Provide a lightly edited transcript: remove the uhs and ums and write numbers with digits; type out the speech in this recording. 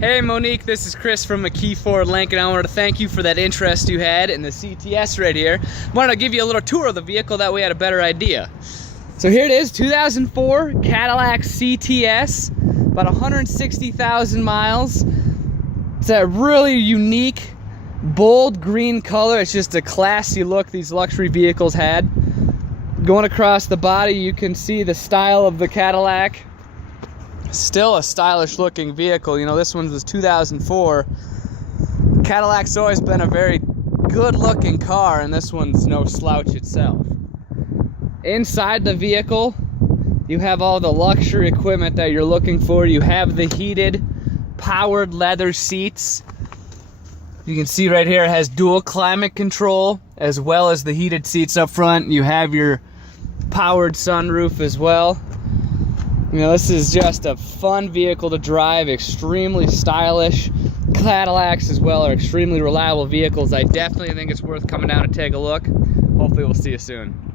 Hey Monique, this is Chris from McKee Ford Lincoln. I wanted to thank you for that interest you had in the CTS right here. I wanted to give you a little tour of the vehicle, that way you had a better idea. So here it is, 2004 Cadillac CTS, about 160,000 miles. It's a really unique, bold green color. It's just a classy look these luxury vehicles had. Going across the body, you can see the style of the Cadillac. Still a stylish looking vehicle. You know, this one was 2004. Cadillac's always been a very good looking car, and this one's no slouch itself. Inside the vehicle, you have all the luxury equipment that you're looking for. You have the heated, powered leather seats. You can see right here it has dual climate control, as well as the heated seats up front. You have your powered sunroof as well. You know, this is just a fun vehicle to drive, extremely stylish. Cadillacs as well are extremely reliable vehicles. I definitely think it's worth coming down and take a look. Hopefully we'll see you soon.